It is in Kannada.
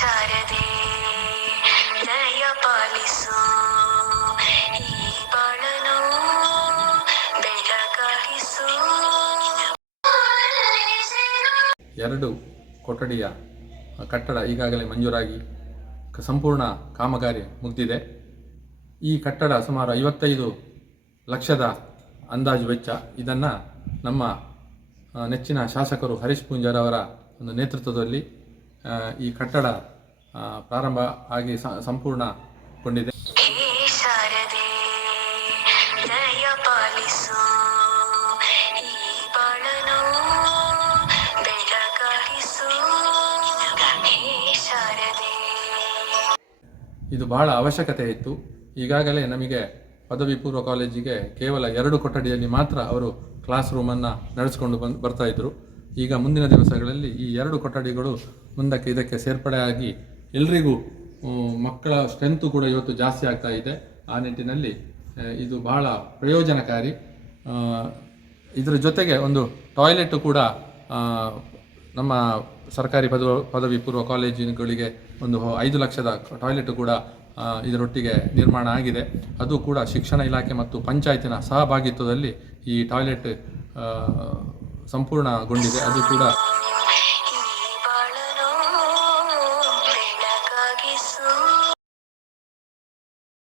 ಶಾರದೆ ದಯ ಪಾಲಿಸು ಈ ಬಾಳನು ಬೆಳಗಾಗಿಸು. 2 ಕೊಠಡಿಯ ಕಟ್ಟಡ ಈಗಾಗಲೇ ಮಂಜೂರಾಗಿ ಸಂಪೂರ್ಣ ಕಾಮಗಾರಿ ಮುಗಿದಿದೆ. ಈ ಕಟ್ಟಡ ಸುಮಾರು 55 ಲಕ್ಷದ ಅಂದಾಜು ವೆಚ್ಚ. ಇದನ್ನು ನಮ್ಮ ನೆಚ್ಚಿನ ಶಾಸಕರು ಹರೀಶ್ ಪೂಂಜಾರ್ ಅವರ ಒಂದು ನೇತೃತ್ವದಲ್ಲಿ ಈ ಕಟ್ಟಡ ಪ್ರಾರಂಭ ಆಗಿ ಸಂಪೂರ್ಣಗೊಂಡಿದೆ. ಶಾರದೆ ದಯ ಪಾಲಿಸು ಈ ಬಾಳನು ಬೆಳಗಾಗಿಸು. ಶಾರದೆ ಇದು ಬಹಳ ಅವಶ್ಯಕತೆ ಇತ್ತು. ಈಗಾಗಲೇ ನಮಗೆ ಪದವಿ ಪೂರ್ವ ಕಾಲೇಜಿಗೆ ಕೇವಲ 2 ಕೊಠಡಿಯಲ್ಲಿ ಮಾತ್ರ ಅವರು ಕ್ಲಾಸ್ ರೂಮನ್ನು ನಡೆಸಿಕೊಂಡು ಬರ್ತಾ ಇದ್ದರು. ಈಗ ಮುಂದಿನ ದಿವಸಗಳಲ್ಲಿ ಈ 2 ಕೊಠಡಿಗಳು ಮುಂದಕ್ಕೆ ಇದಕ್ಕೆ ಸೇರ್ಪಡೆಯಾಗಿ ಎಲ್ರಿಗೂ ಮಕ್ಕಳ ಸ್ಟ್ರೆಂತು ಕೂಡ ಇವತ್ತು ಜಾಸ್ತಿ ಆಗ್ತಾ ಇದೆ. ಆ ನಿಟ್ಟಿನಲ್ಲಿ ಇದು ಬಹಳ ಪ್ರಯೋಜನಕಾರಿ. ಇದರ ಜೊತೆಗೆ ಒಂದು ಟಾಯ್ಲೆಟ್ ಕೂಡ ನಮ್ಮ ಸರ್ಕಾರಿ ಪದವಿ ಪೂರ್ವ ಕಾಲೇಜುಗಳಿಗೆ ಒಂದು 5 ಲಕ್ಷದ ಟಾಯ್ಲೆಟ್ ಕೂಡ ಇದರೊಟ್ಟಿಗೆ ನಿರ್ಮಾಣ ಆಗಿದೆ. ಅದು ಕೂಡ ಶಿಕ್ಷಣ ಇಲಾಖೆ ಮತ್ತು ಪಂಚಾಯತಿನ ಸಹಭಾಗಿತ್ವದಲ್ಲಿ ಈ ಟಾಯ್ಲೆಟ್ ಸಂಪೂರ್ಣಗೊಂಡಿದೆ. ಅದು ಕೂಡ